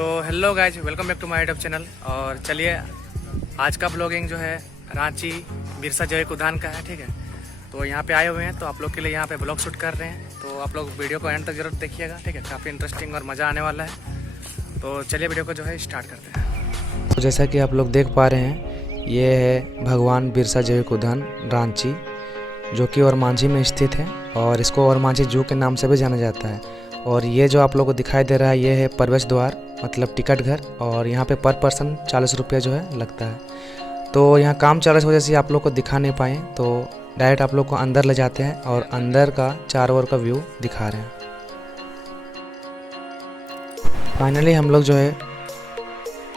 तो hello guys, welcome back to my YouTube channel. और चलिए आज का ब्लॉगिंग जो है रांची बिरसा जैविक उद्यान का है। ठीक है, तो यहाँ पे आए हुए हैं तो आप लोग के लिए यहाँ पे ब्लॉग शूट कर रहे हैं। तो आप लोग वीडियो को एंड तक जरूर देखिएगा। ठीक है, काफ़ी इंटरेस्टिंग और मज़ा आने वाला है। तो चलिए वीडियो को जो है स्टार्ट करते हैं। तो जैसा कि आप लोग देख पा रहे हैं, ये है भगवान बिरसा जैविक उद्यान रांची, जो कि ओरमांझी में स्थित है और इसको ओरमांझी जू के नाम से भी जाना जाता है। और ये जो आप लोगों को दिखाई दे रहा है, ये है प्रवेश द्वार, मतलब टिकट घर। और यहाँ पे पर पर्सन 40 रुपये जो है लगता है। तो यहाँ काम चल रही वजह से आप लोग को दिखा नहीं पाए, तो डायरेक्ट आप लोग को अंदर ले जाते हैं और अंदर का चारों ओर का व्यू दिखा रहे हैं। फाइनली हम लोग जो है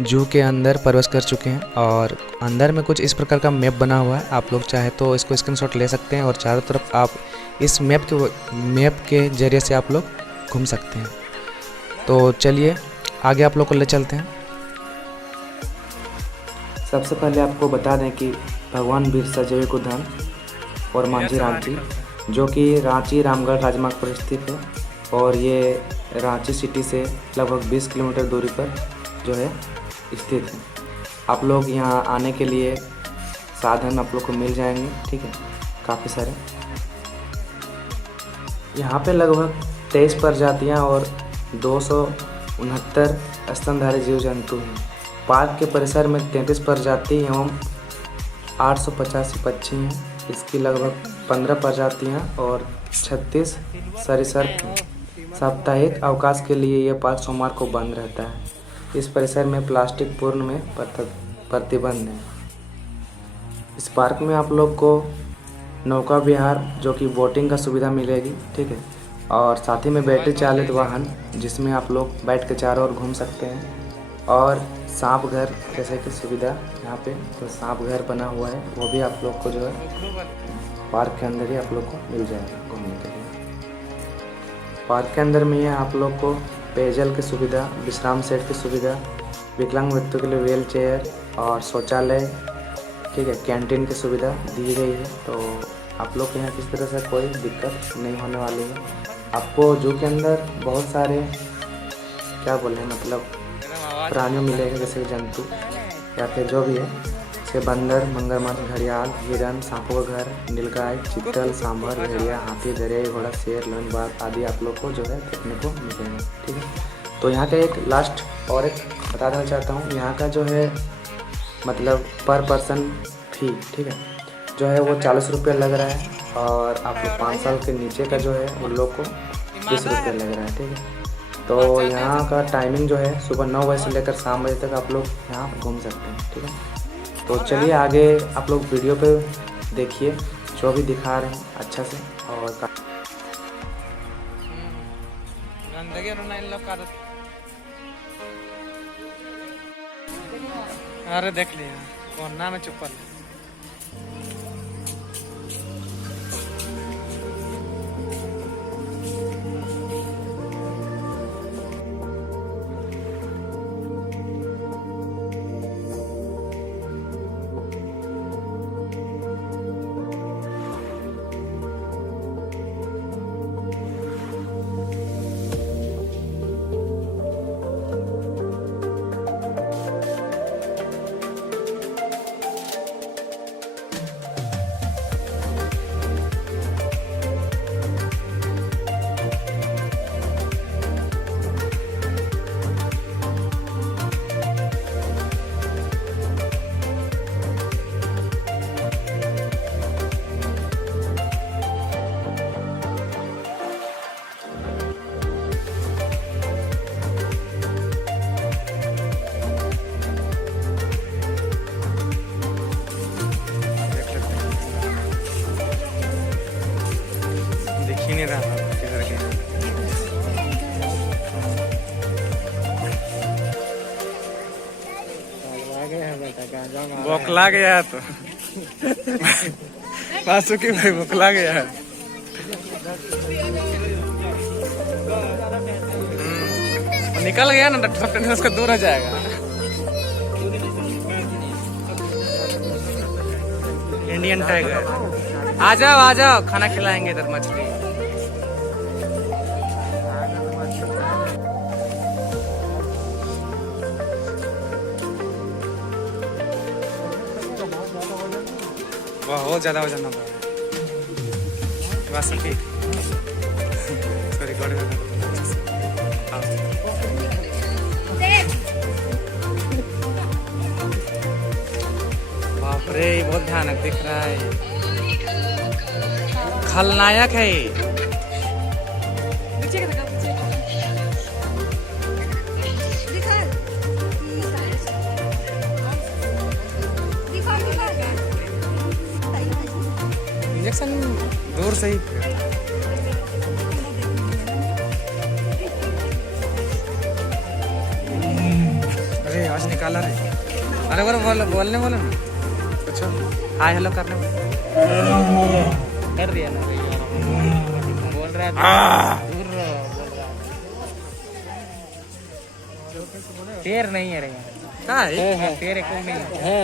जू के अंदर प्रवेश कर चुके हैं और अंदर में कुछ इस प्रकार का मैप बना हुआ है। आप लोग चाहे तो इसको स्क्रीनशॉट ले सकते हैं और चारों तरफ आप इस मैप के जरिए से आप लोग घूम सकते हैं। तो चलिए आगे आप लोग को ले चलते हैं। सबसे पहले आपको बता दें कि भगवान बिरसा जैविक उद्यान ओरमांझी रांची, जो कि रांची रामगढ़ राजमार्ग पर स्थित है और ये रांची सिटी से लगभग 20 किलोमीटर दूरी पर जो है स्थित है। आप लोग यहाँ आने के लिए साधन आप लोग को मिल जाएंगे। ठीक है, काफ़ी सारे यहाँ पे लगभग 23 प्रजातियाँ और 269 स्तनधारी जीव जंतु हैं। पार्क के परिसर में 33 प्रजाति एवं 885 पक्षी हैं। इसकी लगभग 15 प्रजातियाँ और 36 सरीसृप हैं। साप्ताहिक अवकाश के लिए यह पार्क सोमवार को बंद रहता है। इस परिसर में प्लास्टिक पूर्ण में प्रतिबंध है। इस पार्क में आप लोग को नौका विहार, जो कि बोटिंग का सुविधा मिलेगी। ठीक है, और साथ ही में बैटरी चालित वाहन, जिसमें आप लोग बैठ के चारों ओर घूम सकते हैं। और सांप घर जैसे कि सुविधा यहाँ पे तो सांप घर बना हुआ है, वो भी आप लोग को जो है पार्क के अंदर ही आप लोग को मिल जाएगा घूमने के लिए। पार्क के अंदर में आप लोग को पेयजल की सुविधा, विश्राम सेट की सुविधा, विकलांग व्यक्तियों के लिए व्हील चेयर और शौचालय, ठीक है, कैंटीन की सुविधा दी गई है। तो आप लोग के यहाँ किस तरह से कोई दिक्कत नहीं होने वाली है। आपको जू के अंदर बहुत सारे क्या बोले मतलब प्राणियों मिलेंगे, जैसे जंतु या फिर जो भी है, जैसे बंदर, मगरमच्छ, घड़ियाल, हिरन, सांपों का घर, नीलगाय, चीतल, सांभर, भेड़िया, हाथी, दरियाई घोड़ा, शेर, लोन, बाघ आदि आप लोग को जो है देखने को मिलेंगे। ठीक है, तो यहाँ का एक लास्ट और एक बता देना चाहता हूँ। यहाँ का जो है मतलब पर पर्सन फी, ठीक है, जो है वो 40 रुपये लग रहा है। और आप लोग 5 साल के नीचे का जो है उन लोग को 20 रुपये लग रहा है। ठीक है, तो यहाँ का टाइमिंग जो है सुबह 9 बजे से लेकर शाम बजे तक आप लोग यहाँ घूम सकते हैं। ठीक है, तो चलिए आगे आप लोग वीडियो पे देखिए, जो भी दिखा रहे हैं अच्छा से। और अरे देख लिया कौन नाम है चुप्पल। नहीं रहा किधर के बौखला गया है तो बासुकी भाई बौखला गया है। निकल गया ना, सब टेंशन उसका दूर हो जाएगा। इंडियन टाइगर, आ जाओ खाना खिलाएंगे इधर मछली। बहुत ज़्यादा वजन हो गया। बात सब ठीक। इसको रिकॉर्ड करना पड़ता है। हाँ। बाप रे, बहुत भयानक दिख रहा है। खलनायक है ये। इंजेक्शन दूर से ही। अरे आज निकाला रे। अरे बोलने बोलो ना कुछ। हाय हेलो करने कर दिया ना भाई। बोल रहा है दूर बोल रहा है। पैर नहीं है रे। कहाँ है पैर? एक नहीं है।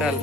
चल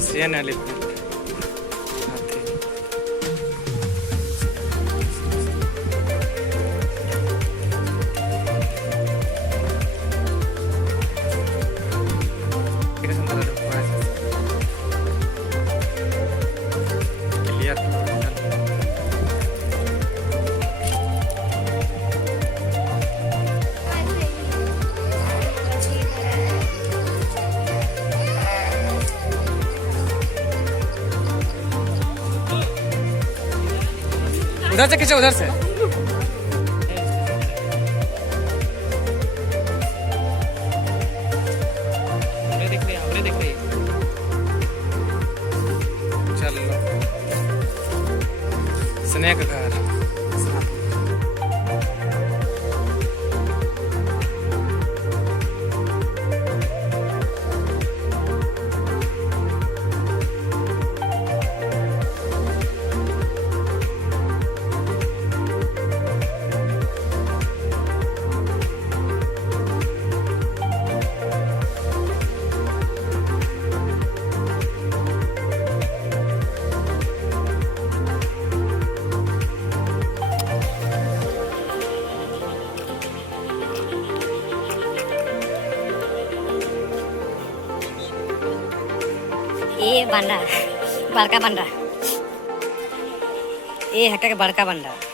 Sian elephant. Hathi. Kita sebentar ada puasa. Lihat. उधर से खींचो उधर से दिख रही चलो स्नेक घर ये बंडा बड़का बंडा ये हटा के बड़का बंडा